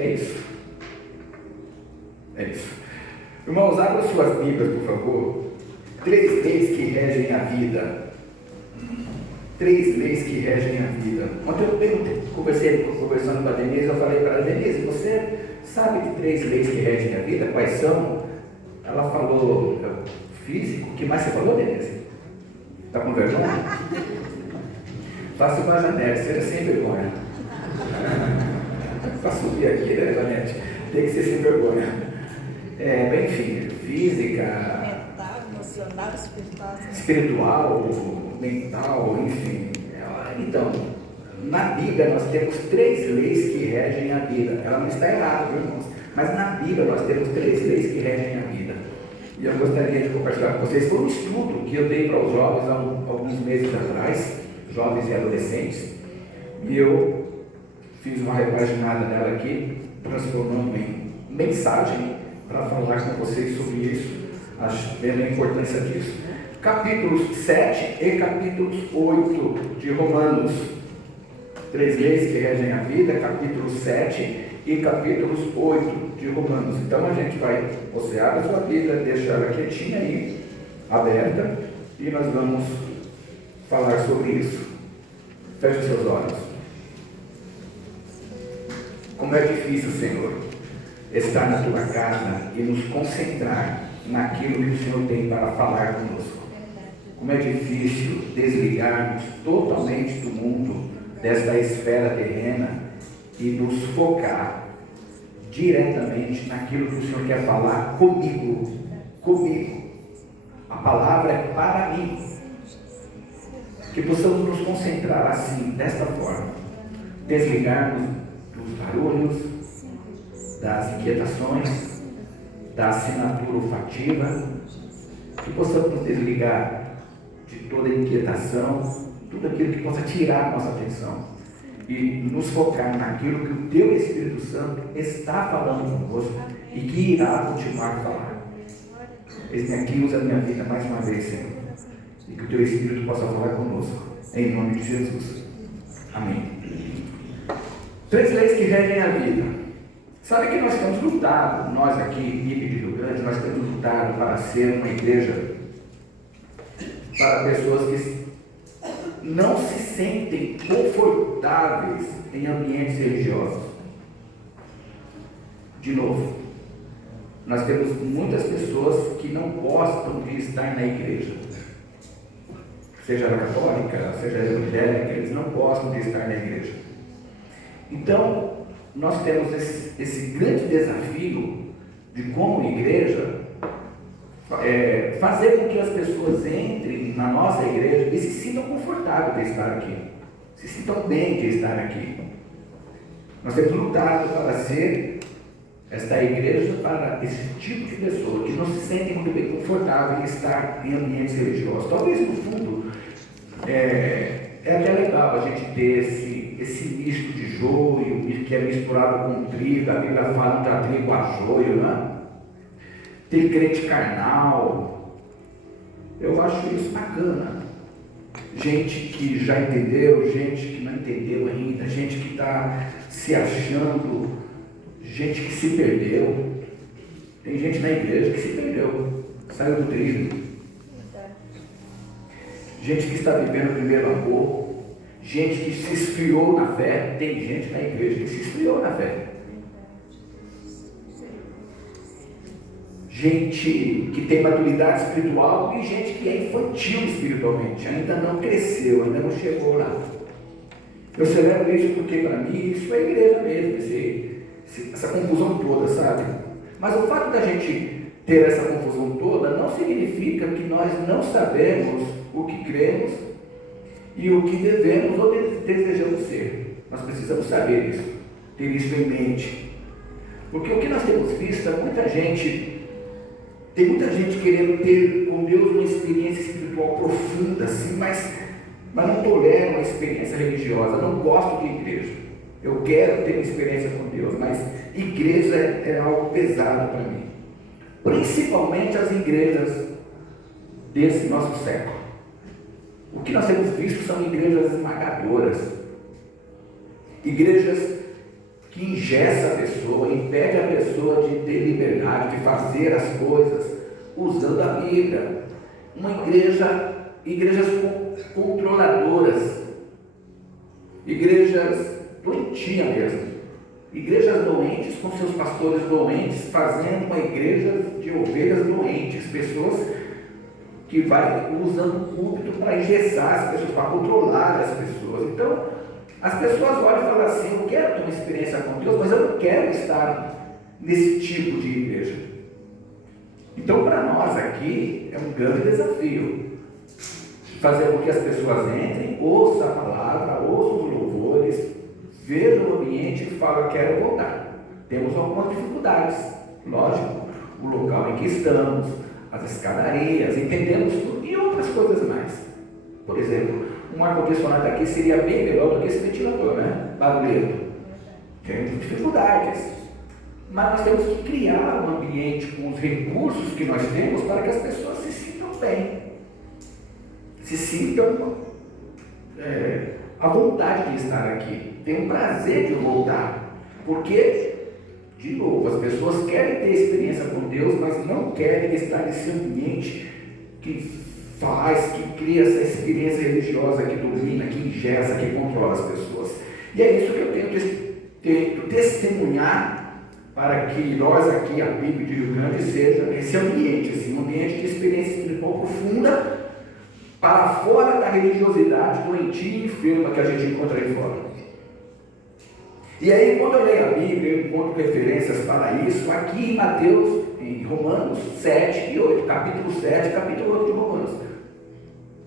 É isso. É isso. Irmãos, abram suas Bíblias, por favor. 3 leis que regem a vida. 3 leis que regem a vida. Ontem eu conversando com a Denise, eu falei para ela: Denise, você sabe de 3 leis que regem a vida? Quais são? Ela falou: físico. O que mais você falou, Denise? Está com vergonha? Faça uma Janete, seja sem vergonha. Para subir aqui, né, Janete? Tem que ser sem vergonha. Enfim, física, mental, emocional, espiritual, mental, enfim. Então, na Bíblia nós temos 3 leis que regem a vida. Ela não está errada, viu, irmãos? Mas na Bíblia nós temos 3 leis que regem a vida. E eu gostaria de compartilhar com vocês. Foi um estudo que eu dei para os jovens há alguns meses atrás, jovens e adolescentes, e eu fiz uma repaginada dela aqui, transformando em mensagem para falar com vocês sobre isso, vendo a importância disso. Capítulos 7 e capítulos 8 de Romanos. 3 leis que regem a vida, capítulo 7 e capítulos 8 de Romanos. Então a gente vai, você abre a sua Bíblia, deixa ela quietinha aí, aberta, e nós vamos falar sobre isso. Feche seus olhos. Como é difícil, Senhor, estar na tua casa e nos concentrar naquilo que o Senhor tem para falar conosco. Como é difícil desligarmos totalmente do mundo, desta esfera terrena, e nos focar diretamente naquilo que o Senhor quer falar comigo. A palavra é para mim. Que possamos nos concentrar assim, desta forma, desligarmos dos barulhos, das inquietações, da assinatura olfativa, que possamos nos desligar de toda inquietação, tudo aquilo que possa tirar a nossa atenção e nos focar naquilo que o Teu Espírito Santo está falando conosco e que irá continuar a falar. Esse aqui usa a minha vida mais uma vez, Senhor, e que o Teu Espírito possa falar conosco, em nome de Jesus. Amém. 3 leis que regem a vida. Sabe que nós temos lutado, nós aqui, IPE de Rio Grande, nós temos lutado para ser uma igreja para pessoas que não se sentem confortáveis em ambientes religiosos. De novo, nós temos muitas pessoas que não gostam de estar na igreja. Seja católica, seja evangélica, eles não gostam de estar na igreja. Então, nós temos esse grande desafio de, como igreja, fazer com que as pessoas entrem na nossa igreja e se sintam confortáveis de estar aqui, se sintam bem de estar aqui. Nós temos lutado para ser esta igreja para esse tipo de pessoa que não se sentem muito bem confortáveis em estar em ambientes religiosos. Talvez no fundo é até legal a gente ter esse misto de joio, que é misturado com trigo. A Bíblia fala de dar trigo a joio, né? Tem crente carnal. Eu acho isso bacana. Gente que já entendeu, gente que não entendeu ainda, gente que está se achando, gente que se perdeu. Tem gente na igreja que se perdeu, saiu do trilho. Gente que está vivendo o primeiro amor, gente que se esfriou na fé. Tem gente na igreja que se esfriou na fé. Gente que tem maturidade espiritual e gente que é infantil espiritualmente, ainda não cresceu, ainda não chegou lá. Eu celebro isso porque para mim isso é igreja mesmo, essa confusão toda, sabe? Mas o fato da gente ter essa confusão toda não significa que nós não sabemos o que cremos e o que devemos ou desejamos ser. Nós precisamos saber isso, ter isso em mente. Porque o que nós temos visto é tem muita gente querendo ter com Deus uma experiência espiritual profunda, assim, mas não tolera uma experiência religiosa. Não gosto de igreja. Eu quero ter uma experiência com Deus, mas igreja é algo pesado para mim. Principalmente as igrejas desse nosso século. O que nós temos visto são igrejas esmagadoras. Igrejas que engessa a pessoa, impede a pessoa de ter liberdade, de fazer as coisas usando a Bíblia. Igrejas controladoras, igrejas doentias mesmo, igrejas doentes com seus pastores doentes, fazendo uma igreja de ovelhas doentes, pessoas que vai usando o púlpito para engessar as pessoas, para controlar as pessoas. Então, as pessoas olham e falam assim: eu quero ter uma experiência com Deus, mas eu não quero estar nesse tipo de igreja. Então, para nós aqui, é um grande desafio fazer com que as pessoas entrem, ouçam a palavra, ouçam os louvores, vejam o ambiente e falem: eu quero voltar. Temos algumas dificuldades, lógico, o local em que estamos, as escadarias, entendemos tudo e outras coisas mais. Por exemplo, um ar-condicionado aqui seria bem melhor do que esse ventilador, né? Barulhento. Temos dificuldades, mas nós temos que criar um ambiente com os recursos que nós temos para que as pessoas se sintam bem, se sintam à vontade de estar aqui, tenham prazer de voltar, porque, de novo, as pessoas querem ter experiência com Deus, mas não querem estar nesse ambiente que cria essa experiência religiosa que domina, que engessa, que controla as pessoas. E é isso que eu tento testemunhar para que nós aqui, a Bíblia de Rio Grande, seja esse ambiente, assim, um ambiente de experiência espiritual profunda, para fora da religiosidade doentia e enferma que a gente encontra aí fora. E aí, quando eu leio a Bíblia, eu encontro referências para isso aqui em Mateus, em Romanos 7 e 8, capítulo 7 e capítulo 8 de Romanos.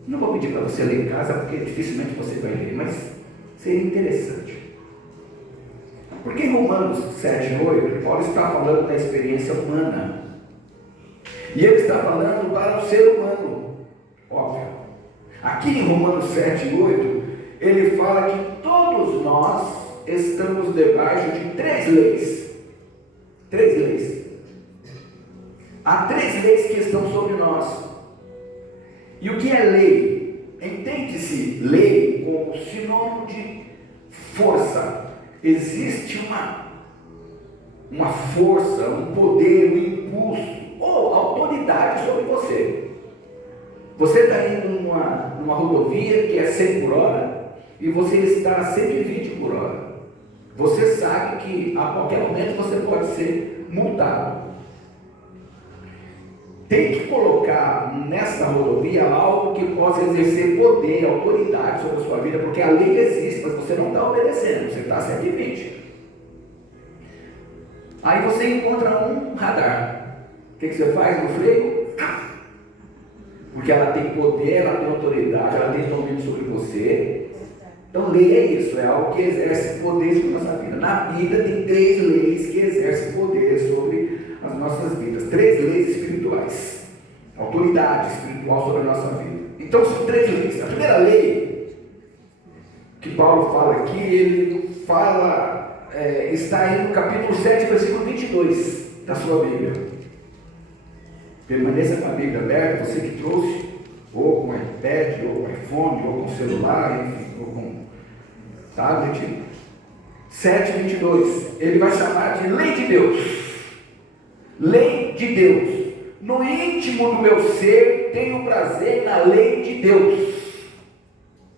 Não vou pedir para você ler em casa, porque dificilmente você vai ler, mas seria interessante. Porque em Romanos 7 e 8, Paulo está falando da experiência humana. E ele está falando para o ser humano, óbvio. Aqui em Romanos 7 e 8, ele fala que todos nós estamos debaixo de 3 leis. 3 leis. Há 3 leis que estão sobre nós. E o que é lei? Entende-se lei como sinônimo de força. Existe uma força, um poder, um impulso ou autoridade sobre você. Você está indo numa rodovia que é 100 por hora e você está a 120 por hora. Você sabe que a qualquer momento você pode ser multado. Tem que colocar nessa rodovia algo que possa exercer poder, autoridade sobre a sua vida, porque a lei existe, mas você não está obedecendo, você está a 120. Aí você encontra um radar. O que você faz no freio? Porque ela tem poder, ela tem autoridade, ela tem domínio sobre você. Então, lei é isso, é algo que exerce poder sobre a nossa vida. Na Bíblia tem 3 leis que exercem poder sobre as nossas vidas. 3 leis espirituais. Autoridade espiritual sobre a nossa vida. Então, são 3 leis. A primeira lei que Paulo fala aqui, ele fala, está aí no capítulo 7, versículo 22 da sua Bíblia. Permaneça com a Bíblia aberta, você que trouxe, ou com iPad, ou com iPhone, ou com celular, enfim, ou com tablet. 7:22, ele vai chamar de lei de Deus. Lei de Deus. No íntimo do meu ser, tenho prazer na lei de Deus.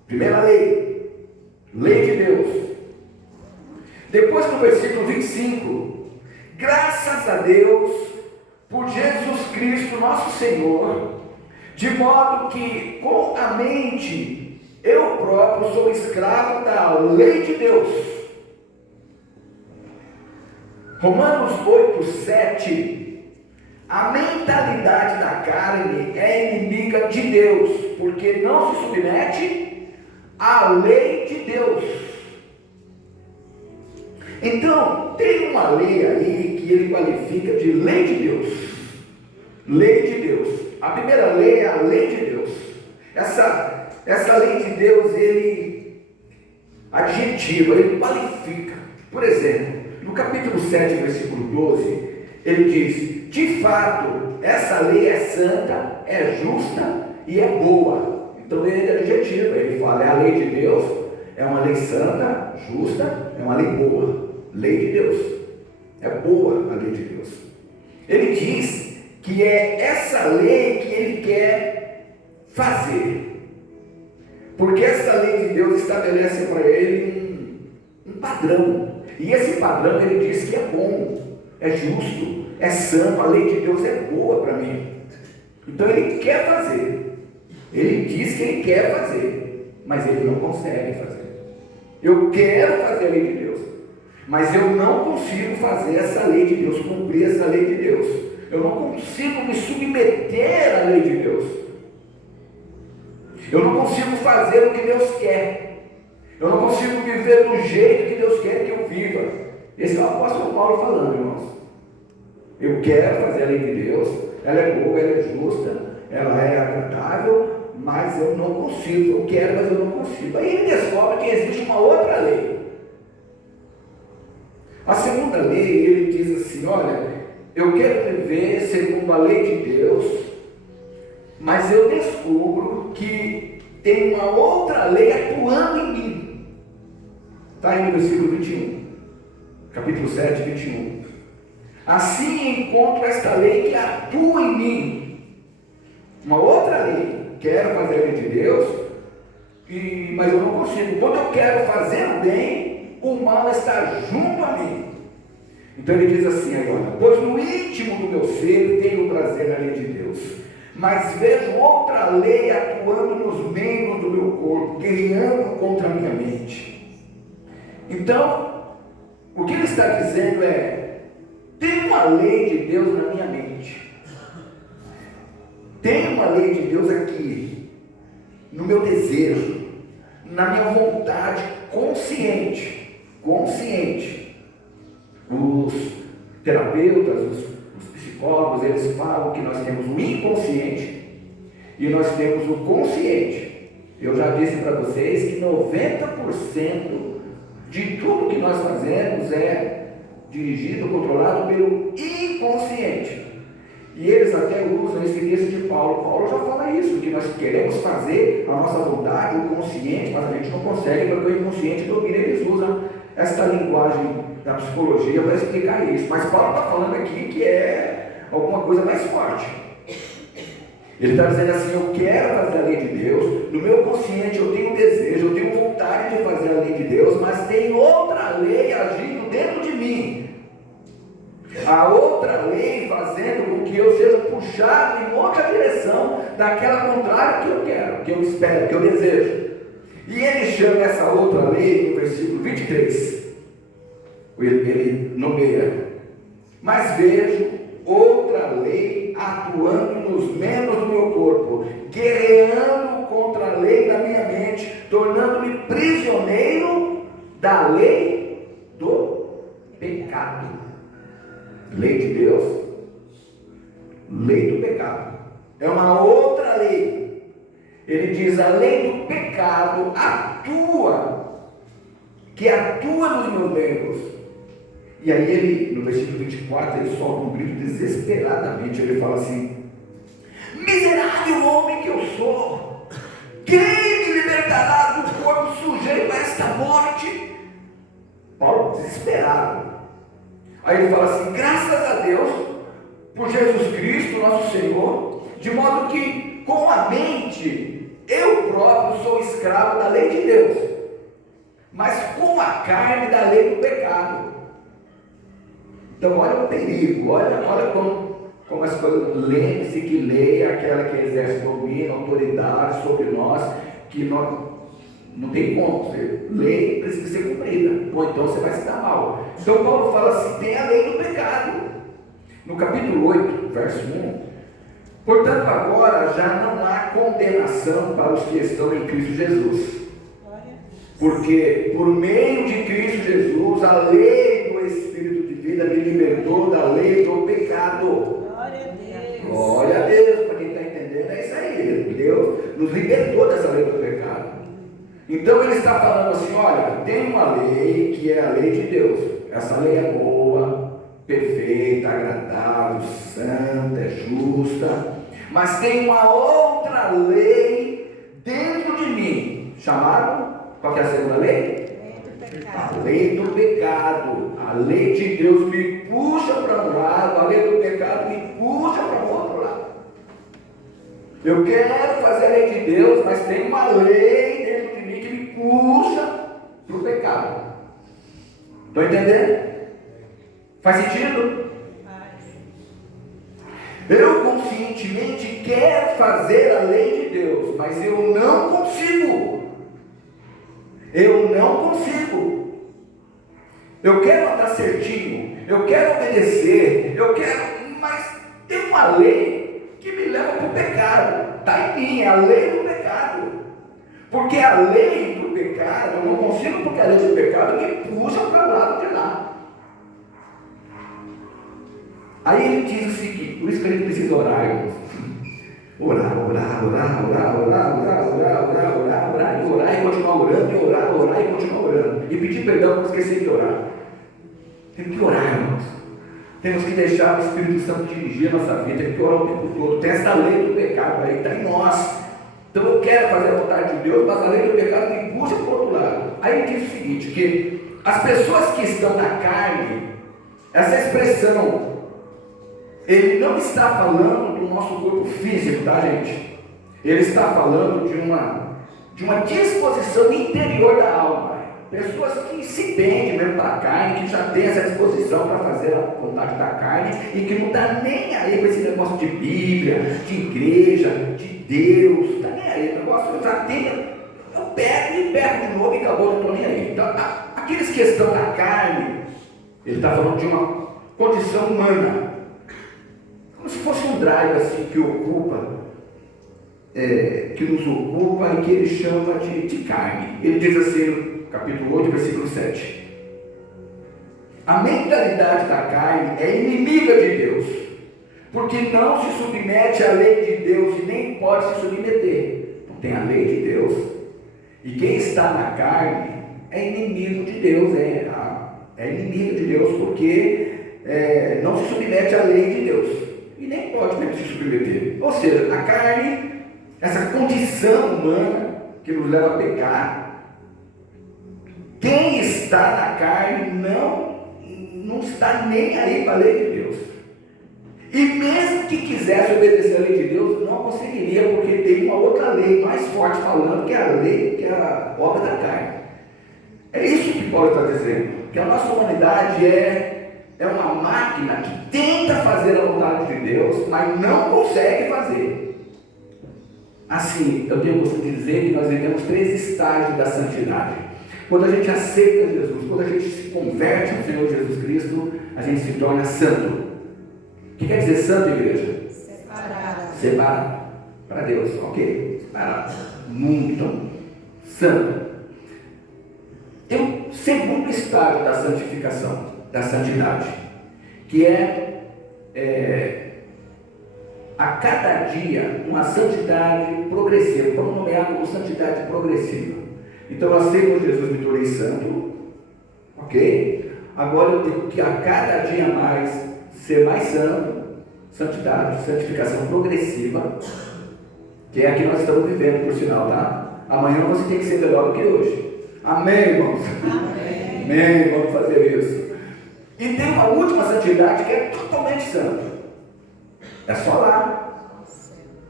Primeira lei, lei de Deus. Depois no versículo 25, graças a Deus por Jesus Cristo nosso Senhor, de modo que com a mente eu próprio sou escravo da lei de Deus. Romanos 8:7, a mentalidade da carne é inimiga de Deus, porque não se submete à lei de Deus. Então, tem uma lei aí que ele qualifica de lei de Deus. Lei de Deus. A primeira lei é a lei de Deus. Essa lei de Deus, ele adjetiva, ele qualifica. Por exemplo, no capítulo 7, versículo 12, ele diz: de fato, essa lei é santa, é justa e é boa. Então ele adjetiva, ele fala: é a lei de Deus, é uma lei santa, justa, é uma lei boa. lei de Deus. É boa a lei de Deus. Ele diz que é essa lei que ele quer fazer. Porque essa lei de Deus estabelece para ele um padrão. E esse padrão ele diz que é bom, é justo, é santo. A lei de Deus é boa para mim. Então ele quer fazer. Ele diz que ele quer fazer, mas ele não consegue fazer. Eu quero fazer a lei de Deus, mas eu não consigo fazer essa lei de Deus, cumprir essa lei de Deus. Eu não consigo me submeter à lei de Deus. Eu não consigo fazer o que Deus quer. Eu não consigo viver do jeito que Deus quer que eu viva. Esse é o apóstolo Paulo falando, irmãos. Eu quero fazer a lei de Deus, ela é boa, ela é justa, ela é agradável, mas eu não consigo. Eu quero, mas eu não consigo. Aí ele descobre que existe uma outra lei. A segunda lei, ele diz assim: olha, eu quero viver segundo a lei de Deus, mas eu descubro que tem uma outra lei atuando em mim. Está aí no versículo 21, capítulo 7, 21. Assim encontro esta lei que atua em mim. Uma outra lei. Quero fazer a lei de Deus, mas eu não consigo. Quando eu quero fazer o bem, o mal está junto a mim. Então ele diz assim agora: pois no íntimo do meu ser tenho prazer na lei de Deus, mas vejo outra lei atuando nos membros do meu corpo, guerreando contra a minha mente. Então, o que ele está dizendo é: tem uma lei de Deus na minha mente, tem uma lei de Deus aqui, no meu desejo, na minha vontade consciente. Os terapeutas, os psicólogos, eles falam que nós temos o inconsciente e nós temos o consciente. Eu já disse para vocês que 90% de tudo que nós fazemos é dirigido, controlado pelo inconsciente. E eles até usam esse texto de Paulo. Paulo já fala isso, que nós queremos fazer a nossa vontade, o consciente, mas a gente não consegue porque o inconsciente domina. Eles usam esta linguagem da psicologia para explicar isso. Mas Paulo está falando aqui que é alguma coisa mais forte. Ele está dizendo assim: eu quero fazer a lei de Deus, no meu consciente eu tenho desejo, eu tenho vontade de fazer a lei de Deus, mas tem outra lei agindo dentro de mim. A outra lei fazendo com que eu seja puxado em outra direção daquela contrária que eu quero, que eu espero, que eu desejo. E ele chama essa outra lei no versículo 23. Ele nomeia: mas vejo outra lei atuando nos membros do meu corpo, guerreando contra a lei da minha mente, tornando-me prisioneiro da lei do pecado. Lei de Deus, lei do pecado. É uma outra lei. Ele diz: a lei do pecado atua nos meus membros. E aí ele, no versículo 24, ele solta um grito desesperadamente. Ele fala assim: miserável homem que eu sou, quem me libertará do corpo sujeito a esta morte? Paulo desesperado. Aí ele fala assim: graças a Deus por Jesus Cristo nosso Senhor, de modo que com a mente eu próprio sou escravo da lei de Deus, mas com a carne da lei do pecado. Então olha o perigo, olha como as coisas. Lembre-se que lei é aquela que exerce domínio, autoridade sobre nós, que nós não tem como. Lei precisa ser cumprida, ou então você vai se dar mal. Então Paulo fala assim: tem a lei do pecado. No capítulo 8, verso 1: portanto agora já não há condenação para os que estão em Cristo Jesus, porque por meio de Cristo Jesus a lei do Espírito de vida me libertou da lei do pecado. Glória a Deus. Para quem está entendendo, é isso aí. Deus nos libertou dessa lei do pecado. Então ele está falando assim: olha, tem uma lei que é a lei de Deus. Essa lei é boa, perfeita, agradável, santa, é justa. Mas tem uma outra lei dentro de mim, chamada, qual que é a segunda lei? A lei do pecado. A lei de Deus me puxa para um lado, a lei do pecado me puxa para o outro lado. Eu quero fazer a lei de Deus, mas tem uma lei dentro de mim que me puxa para o pecado. Estão entendendo? Faz sentido? Eu conscientemente quero fazer a lei de Deus, mas eu não consigo. Eu não consigo. Eu quero andar certinho, eu quero obedecer, mas tem uma lei que me leva para o pecado. Está em mim, é a lei do pecado. Porque a lei do pecado, eu não consigo, porque a lei do pecado me puxa para o lado de lá. Aí ele diz o seguinte, por isso que a gente precisa orar, irmãos. Orar e continuar orando, e orar e continuar orando. E pedir perdão para esquecer de orar. Temos que orar, irmãos. Temos que deixar o Espírito Santo dirigir a nossa vida, temos que orar o tempo todo. Tem essa lei do pecado aí, está em nós. Então eu quero fazer a vontade de Deus, mas a lei do pecado me puxa para o outro lado. Aí ele diz o seguinte, que as pessoas que estão na carne, essa expressão, ele não está falando do nosso corpo físico, tá, gente? Ele está falando de uma disposição interior da alma. Pessoas que se pendem mesmo para a carne, que já tem essa disposição para fazer a vontade da carne e que não está nem aí com esse negócio de Bíblia, de igreja, de Deus, não está nem aí. O negócio já tem, eu pego e pego de novo e acabou, não estou nem aí. Então, aqueles que estão na carne, ele está falando de uma condição humana. Como se fosse um drive assim que ocupa, que nos ocupa e que ele chama de carne. Ele diz assim no capítulo 8, versículo 7. A mentalidade da carne é inimiga de Deus, porque não se submete à lei de Deus e nem pode se submeter. Então tem a lei de Deus, e quem está na carne é inimigo de Deus, é inimigo de Deus, porque não se submete à lei de Deus. E nem pode mesmo se submeter. Ou seja, a carne, essa condição humana que nos leva a pecar, quem está na carne não está nem aí para a lei de Deus. E mesmo que quisesse obedecer a lei de Deus, não conseguiria, porque tem uma outra lei mais forte falando, que é a lei, que é a obra da carne. É isso que Paulo está dizendo, que a nossa humanidade é uma máquina que tenta fazer a vontade de Deus, mas não consegue fazer. Assim, eu tenho costume de dizer que nós vivemos 3 estágios da santidade. Quando a gente aceita Jesus, quando a gente se converte ao Senhor Jesus Cristo, a gente se torna santo. O que quer dizer santo, igreja? Separado para Deus, ok? Separado. Mundo, então, santo. Tem um segundo estágio da santificação, da santidade, que a cada dia uma santidade progressiva. Vamos nomear como santidade progressiva. Então eu aceito Jesus, me tornei santo, ok? Agora eu tenho que a cada dia mais ser mais santo, santidade, santificação progressiva, que é a que nós estamos vivendo, por sinal, tá? Amanhã você tem que ser melhor do que hoje. Amém, irmãos? Amém. Amém, vamos fazer isso. E tem uma última santidade que é totalmente santo. É só lá.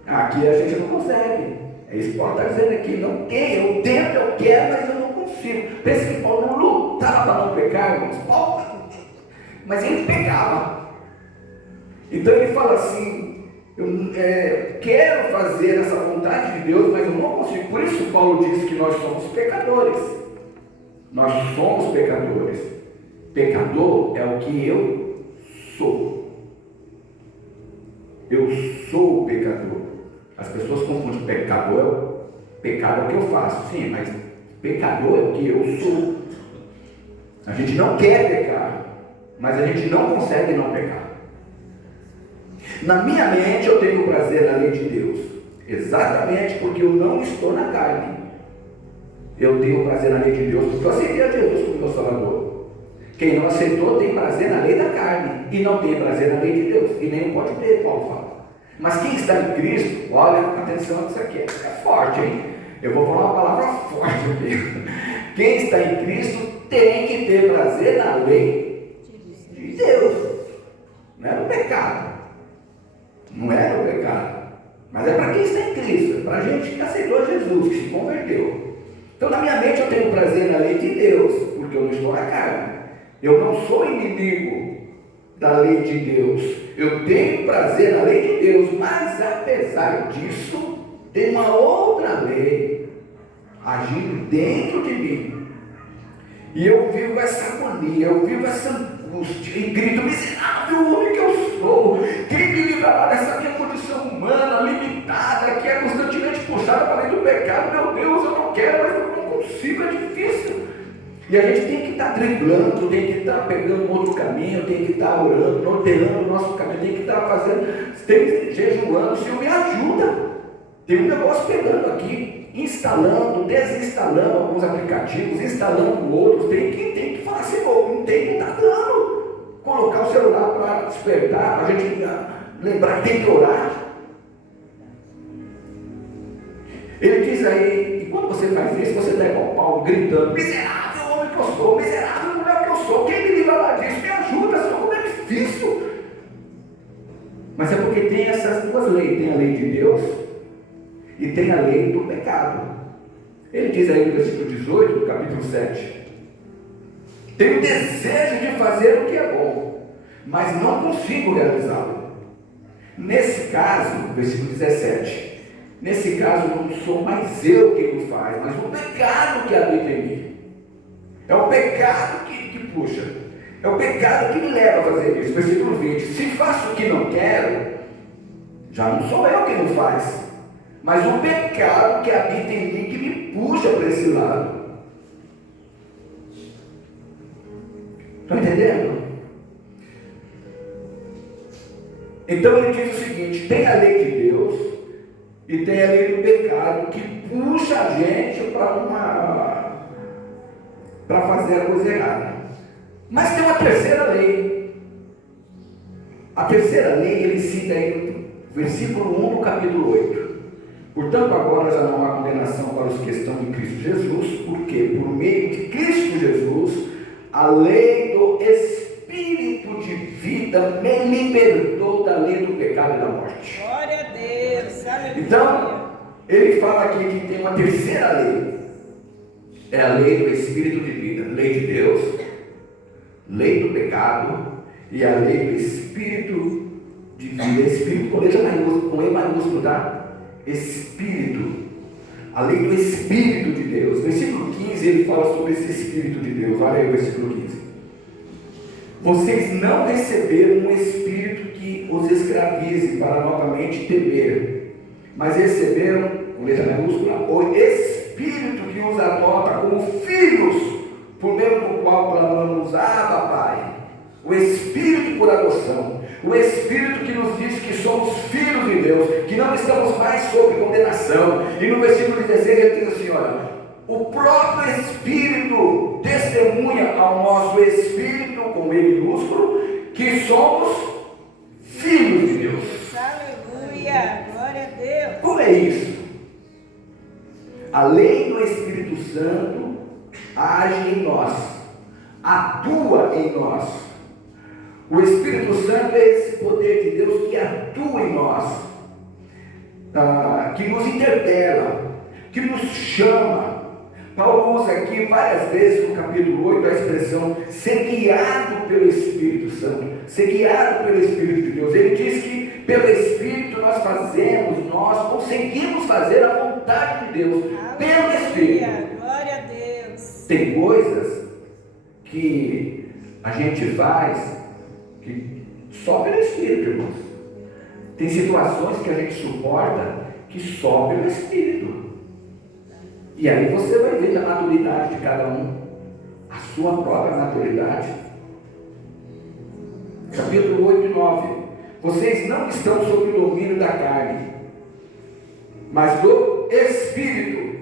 Aqui a gente não consegue. É isso que Paulo está dizendo aqui. Não tem, eu tento, eu quero, mas eu não consigo. Pensa que Paulo não lutava para não pecar, irmãos. Paulo, mas ele pecava. Então ele fala assim, eu quero fazer essa vontade de Deus, mas eu não consigo. Por isso Paulo diz que nós somos pecadores. Nós somos pecadores. Pecador é o que eu sou. Eu sou o pecador. As pessoas confundem pecador, pecado é o que eu faço. Sim, mas pecador é o que eu sou. A gente não quer pecar, mas a gente não consegue não pecar. Na minha mente eu tenho prazer na lei de Deus, exatamente porque eu não estou na carne. Eu tenho prazer na lei de Deus porque eu aceitei a Jesus como meu Salvador. Quem não aceitou tem prazer na lei da carne e não tem prazer na lei de Deus, e nem pode ter, Paulo fala. Mas quem está em Cristo, olha, atenção, isso aqui é forte, hein? Eu vou falar uma palavra forte aqui. Quem está em Cristo tem que ter prazer na lei converteu. Então na minha mente eu tenho prazer na lei de Deus, porque eu não estou na carne. Eu não sou inimigo da lei de Deus. Eu tenho prazer na lei de Deus, mas apesar disso, tem uma outra lei agindo dentro de mim. E eu vivo essa agonia, eu vivo essa angústia, e grito: miserável homem que eu sou, quem me livrará dessa minha condição humana, limitada, que é constantemente puxada para dentro do pecado? Meu Deus, eu não quero, mas eu não consigo, é difícil. E a gente tem que estar driblando, tem que estar pegando um outro caminho, tem que estar orando, norteando o nosso caminho, tem que estar fazendo, tem que jejuando. Senhor, me ajuda. Tem um negócio pegando aqui, instalando, desinstalando alguns aplicativos, instalando outros. Tem que falar: Senhor, não tem que estar dando. Colocar o celular para despertar, para a gente lembrar que tem que orar. Ele diz aí, e quando você faz isso, você dá igual Paulo, gritando: miserável homem que eu sou, miserável mulher que eu sou, quem me livrará disso? Me ajuda, Senhor, como é difícil. Mas é porque tem essas duas leis: tem a lei de Deus e tem a lei do pecado. Ele diz aí no versículo 18 do capítulo 7: tenho desejo de fazer o que é bom, mas não consigo realizá-lo. Nesse caso, versículo 17, nesse caso não sou mais eu quem o faz, mas o pecado que habita em mim. É o pecado que puxa, é o pecado que me leva a fazer isso. Versículo 20: se faço o que não quero, já não sou eu quem o faz, mas o pecado que habita em mim que me puxa para esse lado. Estão entendendo? Então ele diz o seguinte: tem a lei de Deus e tem a lei do pecado que puxa a gente para fazer a coisa errada. Mas tem uma terceira lei. A terceira lei ele cita aí no versículo 1 do capítulo 8. Portanto, agora já não há condenação para os que estão em Cristo Jesus, porque por meio de Cristo Jesus, a lei do Espírito de vida me libertou da lei do pecado e da morte. Glória a Deus. Aleluia. Então, ele fala aqui que tem uma terceira lei. É a lei do Espírito de vida. Lei de Deus, lei do pecado e a lei do Espírito de vida. Espírito com letra maiúscula, com E maiúsculo, tá? Espírito. A lei do Espírito de Deus. Versículo 15 ele fala sobre esse Espírito de Deus. Olha aí o versículo 15. Vocês não receberam um espírito que os escravize para novamente temer, mas receberam, com letra maiúscula, o Espírito que os adota como filhos, por meio do qual clamamos: Abba, Pai. O Espírito por adoção, o Espírito que nos diz que somos filhos de Deus, que não estamos mais sob condenação. E no versículo 16 ele diz assim: olha, o próprio Espírito testemunha ao nosso Espírito, com E minúsculo, que somos filhos de Deus. Aleluia, glória a Deus. Como é isso? A lei do Espírito Santo age em nós, atua em nós. O Espírito Santo é esse poder de Deus que atua em nós, que nos interpela, que nos chama. Paulo usa aqui várias vezes no capítulo 8 a expressão ser guiado pelo Espírito Santo, ser guiado pelo Espírito de Deus. Ele diz que pelo Espírito nós conseguimos fazer a vontade de Deus. Pelo Espírito. Glória a Deus. Tem coisas que a gente faz que só pelo Espírito, irmãos. Tem situações que a gente suporta que só pelo Espírito. E aí você vai ver a maturidade de cada um, a sua própria maturidade. Capítulo 8 e 9. Vocês não estão sob o domínio da carne, mas do Espírito.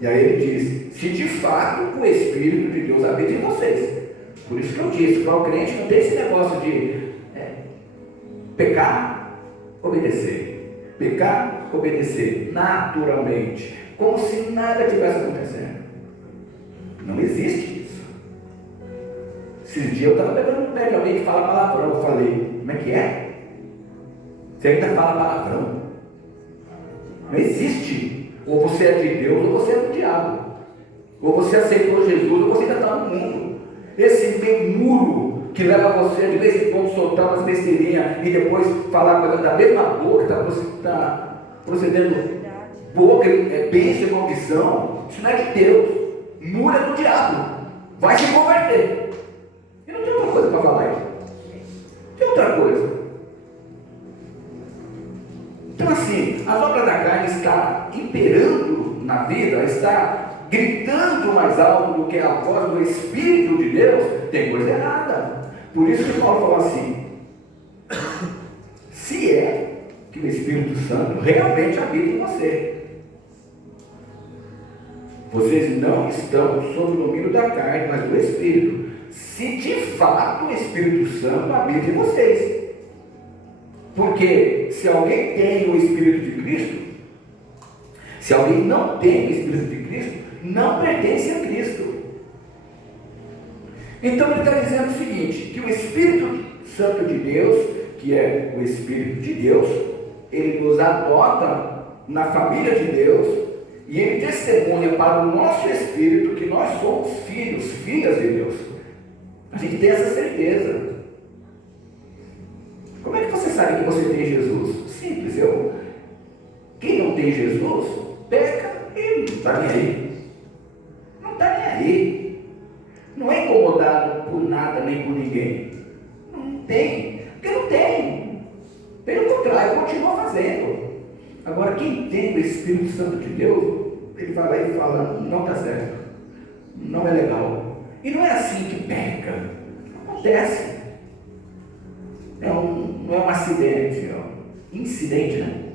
E aí ele diz: se de fato o Espírito de Deus habita em vocês. Por isso que eu disse, para o crente não tem esse negócio de pecar, obedecer. Pecar, obedecer naturalmente, como se nada tivesse acontecendo. Não existe isso. Esses dias eu estava pegando no pé de alguém que fala palavrão. Eu falei: como é que é? Você ainda fala palavrão? Não existe Ou você é de Deus ou você é do diabo. Ou você aceitou Jesus ou você ainda está no mundo. Esse meio muro que leva você de vez em quando soltar umas besteirinhas e depois falar coisa da mesma boca, está procedendo boca, bênção e maldição. Isso não é de Deus. Muro é do diabo. Vai se converter. E não tem outra coisa para falar aí. Tem outra coisa. Então assim, as obras da carne está imperando na vida, está gritando mais alto do que a voz do Espírito de Deus, tem coisa errada. Por isso que Paulo falou assim: se é que o Espírito Santo realmente habita em você, vocês não estão sob o domínio da carne, mas do Espírito. Se de fato o Espírito Santo habita em vocês. Porque se alguém tem o Espírito de Cristo, se alguém não tem o Espírito de Cristo, não pertence a Cristo. Então ele está dizendo o seguinte, que o Espírito Santo de Deus, que é o Espírito de Deus, ele nos adota na família de Deus, e ele testemunha para o nosso espírito que nós somos filhos, filhas de Deus. A gente tem essa certeza. Como é que você sabe que você tem Jesus? Simples, quem não tem Jesus, peca e não está nem aí. Não está nem aí. Não é incomodado por nada nem por ninguém. Não tem, porque não tem. Pelo contrário, continua fazendo. Agora, quem tem o Espírito Santo de Deus, ele vai lá e fala, não está certo, não é legal. E não é assim que peca. Acontece. Não é um acidente, é um incidente, né?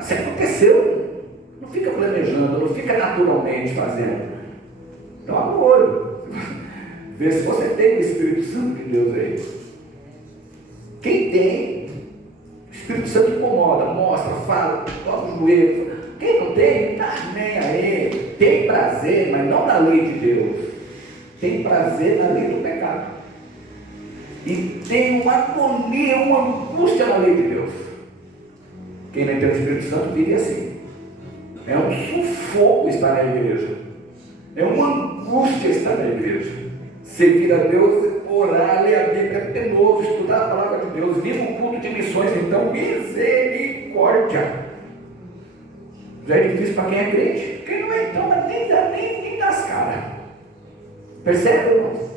Se aconteceu, não fica planejando, não fica naturalmente fazendo. Então, abre o olho. Vê se você tem o Espírito Santo de Deus aí. Quem tem, o Espírito Santo incomoda, mostra, fala, toca o joelho. Quem não tem, tá nem aí. Tem prazer, mas não na lei de Deus. Tem prazer na lei do pecado. E tem uma agonia, uma angústia na lei de Deus. Quem não tem o Espírito Santo vive assim. É um sufoco estar na igreja. É uma angústia estar na igreja. Servir a Deus, orar, ler a Bíblia, é penoso, estudar a palavra de Deus, vir um culto de missões, então misericórdia. Já é difícil para quem é crente. Quem não é, então, nem dá as caras. Percebe, irmãos?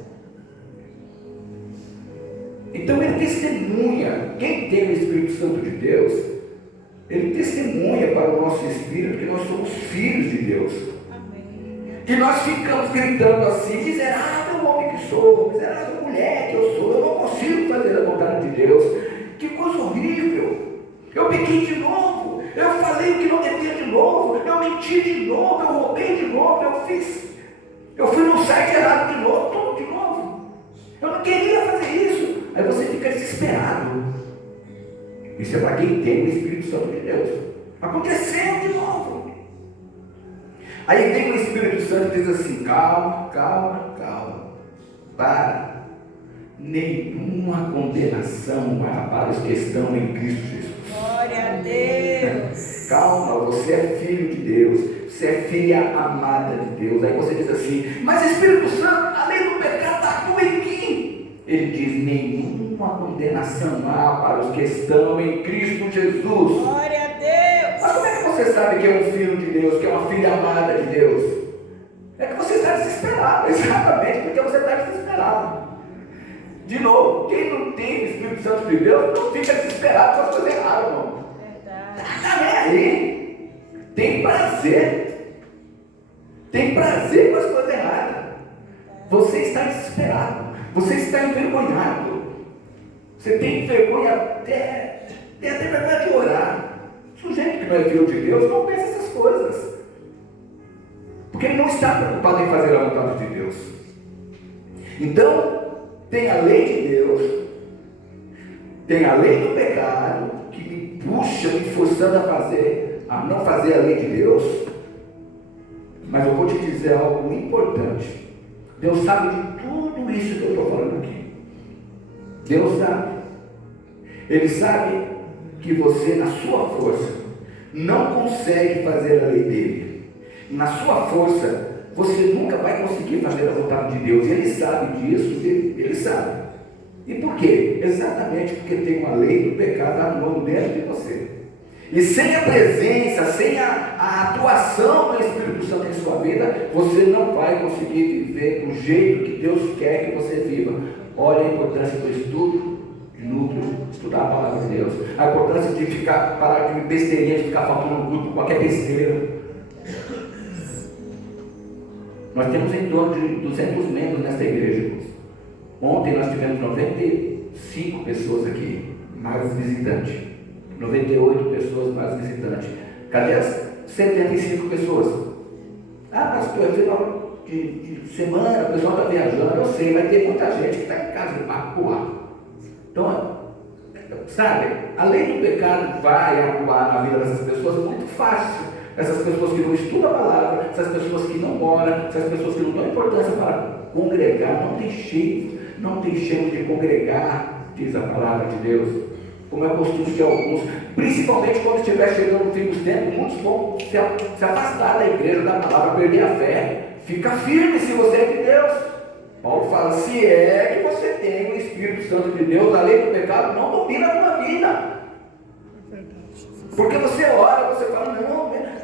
Então ele testemunha, quem tem o Espírito Santo de Deus, ele testemunha para o nosso espírito que nós somos filhos de Deus. Amém. E nós ficamos gritando assim, miserável homem que sou, miserável mulher que eu sou, eu não consigo fazer a vontade de Deus. Que coisa horrível, eu pequei de novo, eu falei o que não devia de novo, eu menti de novo, eu roubei de novo, eu fui no site errado de novo, tudo de novo. Eu não queria fazer isso. Aí você fica desesperado. Isso é para quem tem o Espírito Santo de Deus. Aconteceu de novo. Aí vem o Espírito Santo e diz assim, calma, para. Nenhuma condenação há para os que estão em Cristo Jesus. Glória a Deus. Calma, você é filho de Deus, você é filha amada de Deus. Aí você diz assim, mas Espírito Santo, a lei do pecado atua em mim. Ele diz, nenhuma condenação há para os que estão em Cristo Jesus. Glória a Deus. Mas como é que você sabe que é um filho de Deus, que é uma filha amada de Deus? É que você está desesperado, exatamente porque você está desesperado. De novo, quem não tem o Espírito Santo de Deus não fica desesperado com as coisas erradas, irmão. Está aí. Tem prazer com as coisas erradas. Você está desesperado, você está envergonhado, você tem vergonha até vergonha de orar. O sujeito que não é filho de Deus não pensa essas coisas, porque ele não está preocupado em fazer a vontade de Deus. Então, tem a lei de Deus, tem a lei do pecado, que me puxa, me forçando a não fazer a lei de Deus. Mas eu vou te dizer algo importante. Deus sabe de tudo isso que eu estou falando aqui. Deus sabe. Ele sabe que você, na sua força, não consegue fazer a lei dele. Na sua força, você nunca vai conseguir fazer a vontade de Deus. Ele sabe disso, ele sabe. E por quê? Exatamente porque tem uma lei do pecado atuando dentro de você. E sem a presença, sem a atuação do Espírito Santo em sua vida, você não vai conseguir viver do jeito que Deus quer que você viva. Olha a importância do estudo de núcleo, estudar a palavra de Deus. A importância de parar de besteirinha, de ficar faltando no culto, qualquer besteira. Nós temos em torno de 200 membros nesta igreja. Ontem nós tivemos 95 pessoas aqui, mais visitantes. 98 pessoas mais visitantes. Cadê as 75 pessoas? Ah, pastor, é final de semana, o pessoal está viajando, eu sei, vai ter muita gente que está em casa de Papuá. Então, sabe, a lei do pecado vai atuar na vida dessas pessoas muito fácil. Essas pessoas que não estudam a palavra, essas pessoas que não oram, essas pessoas que não dão importância para congregar, não tem cheiro de congregar, diz a palavra de Deus. Como é o costume de alguns, principalmente quando estiver chegando no fim dos tempos, muitos vão se afastar da igreja, da palavra, perder a fé. Fica firme se você é de Deus. Paulo fala, se é que você tem o Espírito Santo de Deus, a lei do pecado não domina a tua vida. Porque você ora, você fala,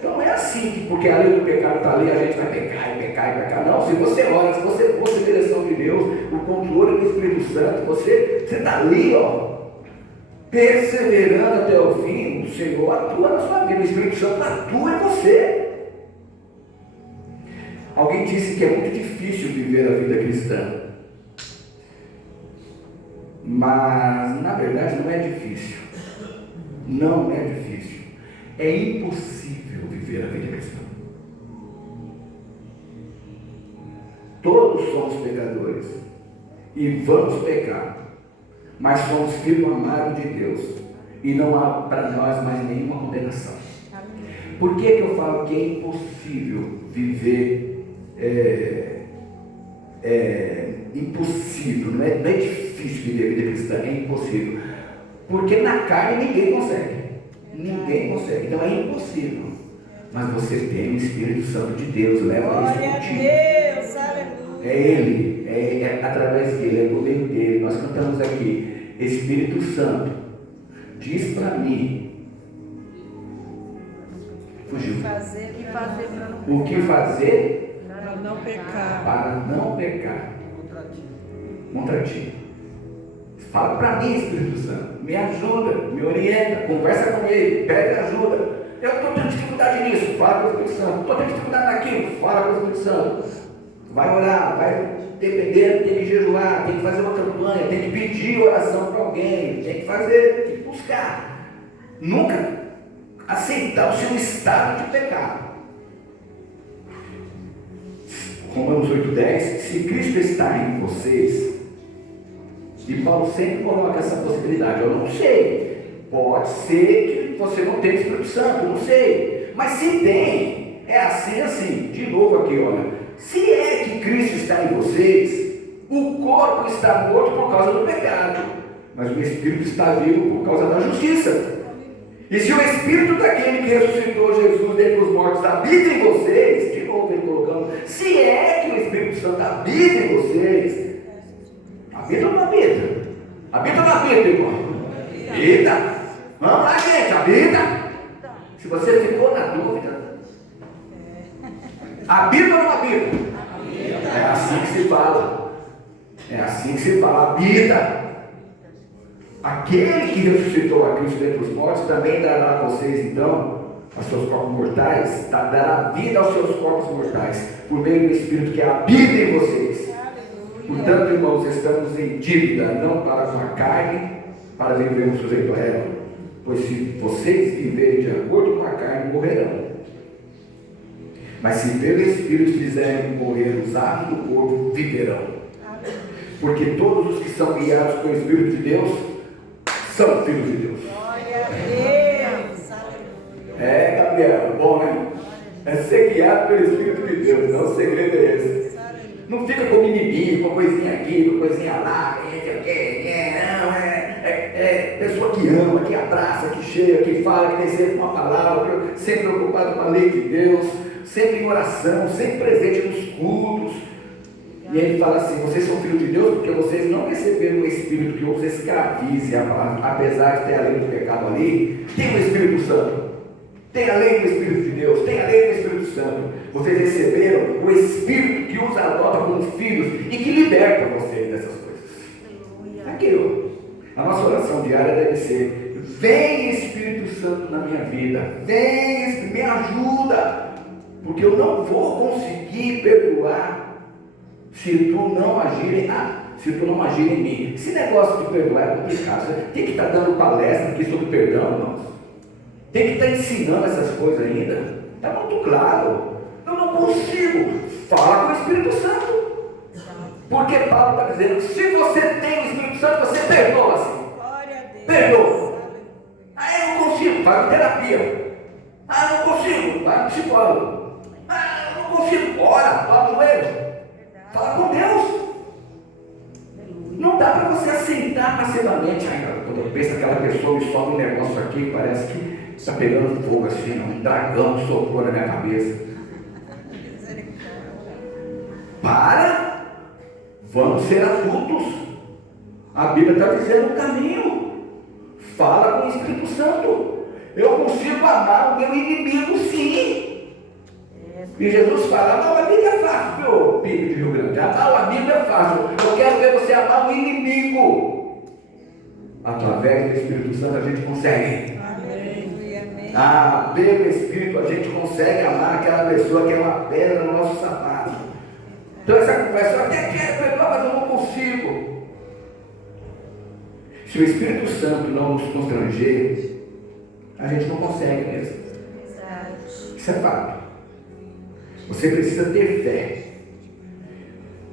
não é assim, que porque a lei do pecado está ali, a gente vai pecar e pecar e pecar. Não, se você ora, se você busca a direção de Deus, o controle do Espírito Santo, você está ali, perseverando até o fim, o Senhor atua na sua vida, o Espírito Santo atua em você. Alguém disse que é muito difícil viver a vida cristã, mas na verdade não é difícil. Não é difícil. É impossível viver a vida cristã. Todos somos pecadores e vamos pecar, mas somos filhos amados de Deus e não há para nós mais nenhuma condenação. Por que eu falo que é impossível viver? Impossível, não é difícil viver a vida cristã, é impossível. Porque na carne ninguém consegue. Então é impossível. Mas você tem o Espírito Santo de Deus, leva isso contigo. Deus, aleluia. É Ele, é através dele, é por meio dele. Nós cantamos aqui, Espírito Santo, diz para mim. Fugiu. O que fazer para não pecar. Para não pecar contra ti. Fala para mim, Espírito Santo, me ajuda, me orienta, conversa com ele, pede ajuda. Eu estou tendo dificuldade nisso, fala com o Espírito Santo. Estou tendo dificuldade naquilo, fala com o Espírito Santo. Vai orar, vai depender, tem que jejuar, tem que fazer uma campanha, tem que pedir oração para alguém, tem que fazer, tem que buscar. Nunca aceitar o seu estado de pecado. Romanos 8,10, se Cristo está em vocês, e Paulo sempre coloca essa possibilidade, eu não sei, pode ser que você não tenha o Espírito Santo, eu não sei, mas se tem, é assim, de novo aqui, olha, se é que Cristo está em vocês, o corpo está morto por causa do pecado, mas o Espírito está vivo por causa da justiça. E se o Espírito daquele que ressuscitou Jesus dentre os mortos habita em vocês, de novo ele colocando, se é que o Espírito Santo habita em vocês, habita ou não habita? Habita ou não habita, irmão? Habita. Vamos lá, gente, habita. Se você ficou na dúvida, habita ou não habita? É assim que se fala. É assim que se fala, habita. Aquele que ressuscitou a Cristo dentre os mortos também dará a vocês, então, aos seus corpos mortais, dará vida aos seus corpos mortais, por meio do Espírito que habita em vocês. Portanto, irmãos, estamos em dívida, não para com a carne, para vivermos sujeito a ela, pois se vocês viverem de acordo com a carne, morrerão. Mas se pelo Espírito fizerem morrer os atos do corpo, viverão. Porque todos os que são guiados pelo Espírito de Deus são filhos de Deus. Glória a Deus. É, Gabriel, bom, né? É ser guiado pelo Espírito de Deus, não o segredo é esse. Não fica com mimimi, com coisinha aqui, com coisinha lá, não, é pessoa que ama, que abraça, que cheia, que fala, que tem sempre uma palavra, sempre preocupado com a lei de Deus, sempre em oração, sempre presente nos cultos. E ele fala assim: vocês são filhos de Deus porque vocês não receberam o Espírito que os escravize, apesar de ter a lei do pecado ali. Tem o Espírito Santo, tem a lei do Espírito de Deus, tem a lei do Espírito Santo. Vocês receberam o Espírito que os adota como filhos e que liberta vocês dessas coisas. Aquilo. A nossa oração diária deve ser: vem Espírito Santo na minha vida, vem, me ajuda, porque eu não vou conseguir perdoar se tu não agir em mim. Esse negócio de perdoar é complicado. Você tem que estar dando palestra aqui sobre perdão, irmãos. Tem que estar ensinando essas coisas ainda. Está muito claro. Eu não consigo. Fala com o Espírito Santo. Porque Paulo está dizendo: se você tem o Espírito Santo, você perdoa assim. Perdoa. Eu não consigo. Faz terapia. Eu não consigo. Vai no psicólogo. Eu não consigo. Ora, fala no joelho. Fala com Deus. Não dá para você assentar passivamente. Quando eu penso naquela pessoa e sobe um negócio aqui, parece que está pegando fogo assim, um dragão soprou na minha cabeça. Para! Vamos ser adultos. A Bíblia está dizendo o caminho. Fala com o Espírito Santo. Eu consigo amar o meu inimigo, sim. E Jesus fala: amar o amigo é fácil, meu Pipe de Rio Grande. Amar o amigo é fácil. Eu quero ver você amar o inimigo. Através do Espírito Santo a gente consegue. Pelo Espírito a gente consegue amar aquela pessoa que é uma pedra no nosso sapato. Então essa conversa: eu até quero perdoar, mas eu não consigo. Se o Espírito Santo não nos constranger, a gente não consegue mesmo. Isso é fato. Você precisa ter fé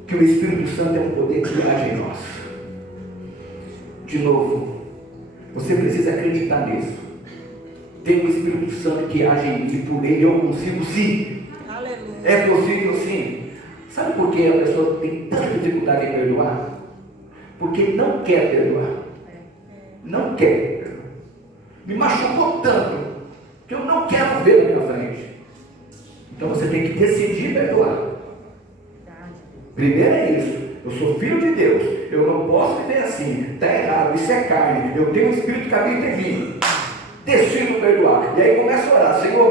que o Espírito Santo é um poder que age em nós. De novo, você precisa acreditar nisso. Tem o Espírito Santo que age em mim, por ele eu consigo sim. Aleluia. É possível sim. Sabe por que a pessoa tem tanta dificuldade em perdoar? Porque não quer perdoar. Não quer perdoar. Me machucou tanto que eu não quero ver na minha frente. Então você tem que decidir perdoar. Primeiro é isso. Eu sou filho de Deus. Eu não posso viver assim. Está errado. Isso é carne. Eu tenho um Espírito que habita em mim. Decido perdoar. E aí começa a orar: Senhor,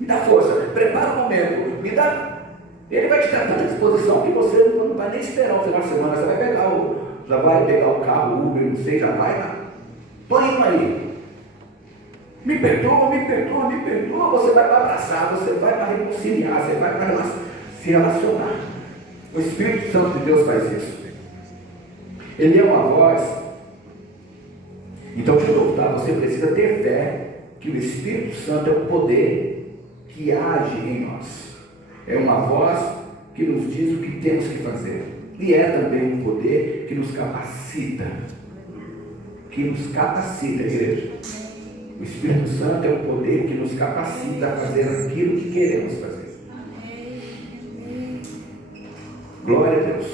me dá força. Prepara o momento. Me dá. Ele vai te dar tanta disposição que você não vai nem esperar o final de semana. Você vai já vai pegar o carro, o Uber, não sei, já vai lá. Estou indo aí. Me perdoa, você vai para abraçar, você vai para reconciliar, você vai para se relacionar. O Espírito Santo de Deus faz isso. Ele é uma voz. Então, de novo, tá? Você precisa ter fé que o Espírito Santo é o poder que age em nós. É uma voz que nos diz o que temos que fazer. E é também um poder que nos capacita. Igreja. O Espírito Santo é o poder que nos capacita a fazer aquilo que queremos fazer. Glória a Deus.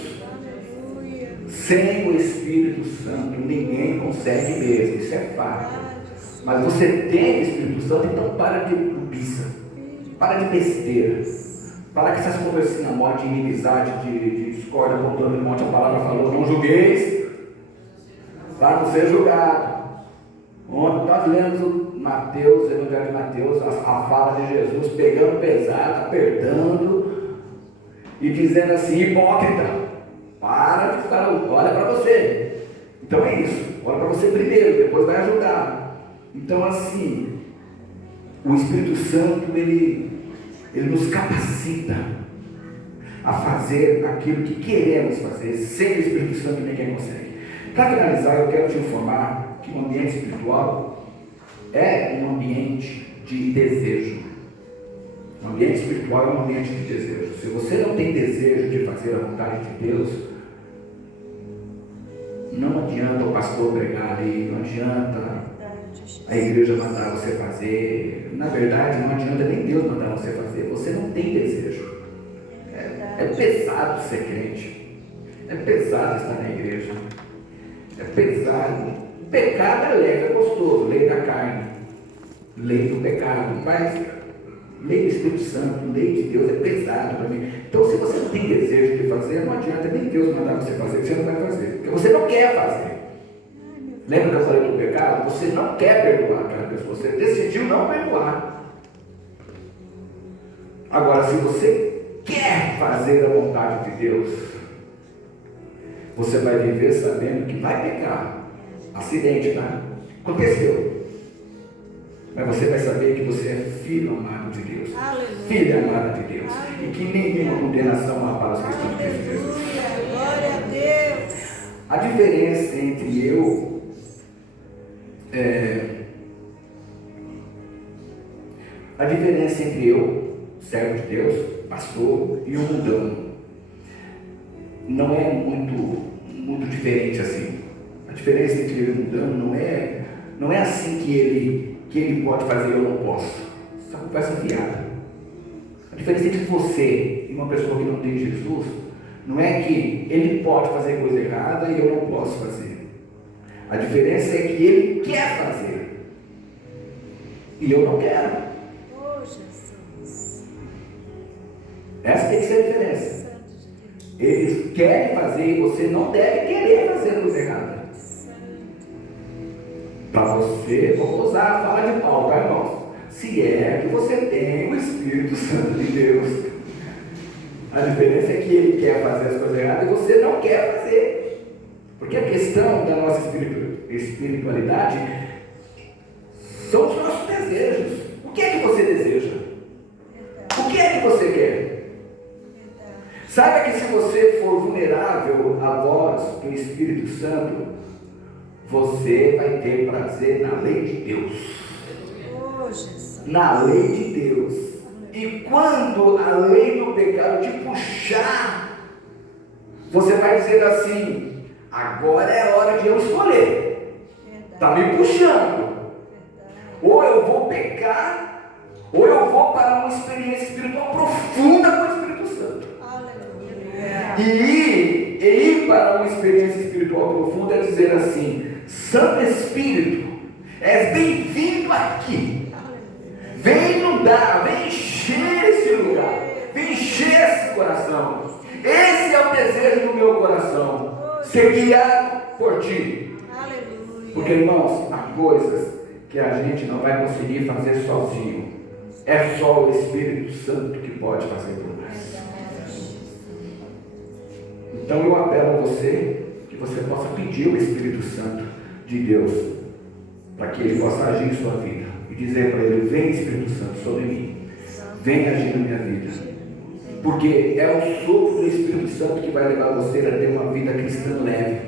Sem o Espírito Santo ninguém consegue mesmo, isso é fato. Mas você tem o Espírito Santo, então para de cobiça, para de besteira, para com essas conversinhas morte, de inimizade, de discórdia, apontando no monte. A palavra falou: não julgueis, para não ser julgado. Ontem nós lemos o Mateus, o Evangelho de Mateus, a fala de Jesus pegando pesado, apertando e dizendo assim: hipócrita, para de ficar, olha para você. Então é isso, olha para você primeiro, depois vai ajudar. Então assim, o Espírito Santo ele nos capacita a fazer aquilo que queremos fazer. Sem o Espírito Santo ninguém consegue. Para finalizar, eu quero te informar que o ambiente espiritual é um ambiente de desejo. O ambiente espiritual é um ambiente de desejo. Se você não tem desejo de fazer a vontade de Deus, não adianta o pastor pregar ali, não adianta a igreja mandar você fazer. Na verdade, não adianta nem Deus mandar você fazer. Você não tem desejo. É pesado ser crente. É pesado estar na igreja. É pesado. pecado é leve, é gostoso, lei da carne, lei do pecado, mas lei do Espírito Santo, lei de Deus é pesado para mim. Então, se você não tem desejo de fazer, não adianta nem Deus mandar você fazer, você não vai fazer, porque você não quer fazer. Lembra que eu falei do pecado? Você não quer perdoar aquela pessoa, você decidiu não perdoar. Agora, se você quer fazer a vontade de Deus, você vai viver sabendo que vai pecar. Acidente, tá? Aconteceu. Mas você vai saber que você é filho amado de Deus. Aleluia. Filha amada de Deus. Aleluia. E que nenhuma condenação há para os que estão em Cristo Jesus. Glória a Deus. A diferença entre eu servo de Deus, pastor, e o mundano não é muito diferente assim. A diferença entre ele e o mundano não é assim que ele pode fazer e eu não posso. Essa conversa fiada. A diferença entre você e uma pessoa que não tem Jesus não é que ele pode fazer coisa errada e eu não posso fazer. A diferença é que ele quer fazer e eu não quero. Oh, Jesus. Essa tem que ser a diferença. Eles querem fazer e você não deve querer fazer coisa errada. Para você, vou usar a fala de Paulo, tá, irmãos? Se é que você tem o Espírito Santo de Deus. A diferença é que ele quer fazer as coisas erradas e você não quer fazer. Porque a questão da nossa espiritualidade são os nossos desejos. O que é que você deseja? O que é que você quer? Saiba que se você for vulnerável à voz do Espírito Santo, você vai ter prazer na lei de Deus. Na lei de Deus. E quando a lei do pecado te puxar, você vai dizer assim: agora é hora de eu escolher. Está me puxando. Ou eu vou pecar, ou eu vou para uma experiência espiritual profunda com o Espírito Santo. E ir para uma experiência espiritual profunda é dizer assim: Santo Espírito, és bem-vindo aqui. Vem inundar, vem encher esse lugar, vem encher esse coração. Esse é o desejo do meu coração, ser guiado por ti. Porque, irmãos, há coisas que a gente não vai conseguir fazer sozinho. É só o Espírito Santo que pode fazer por nós. Então eu apelo a você que você possa pedir o Espírito Santo de Deus para que ele possa agir em sua vida e dizer para ele: vem Espírito Santo sobre mim, vem agir na minha vida, porque é o sopro do Espírito Santo que vai levar você a ter uma vida cristã leve,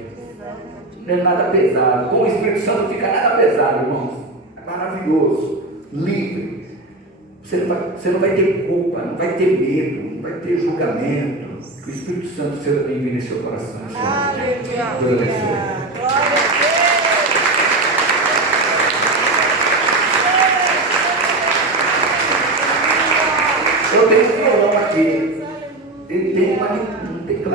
não é nada pesado. Com o Espírito Santo não fica nada pesado, irmãos, é maravilhoso, livre. Você não vai ter culpa, não vai ter medo, não vai ter julgamento. Que o Espírito Santo seja bem-vindo em seu coração. Aleluia. Eu tenho um violão aqui. Ele tem uma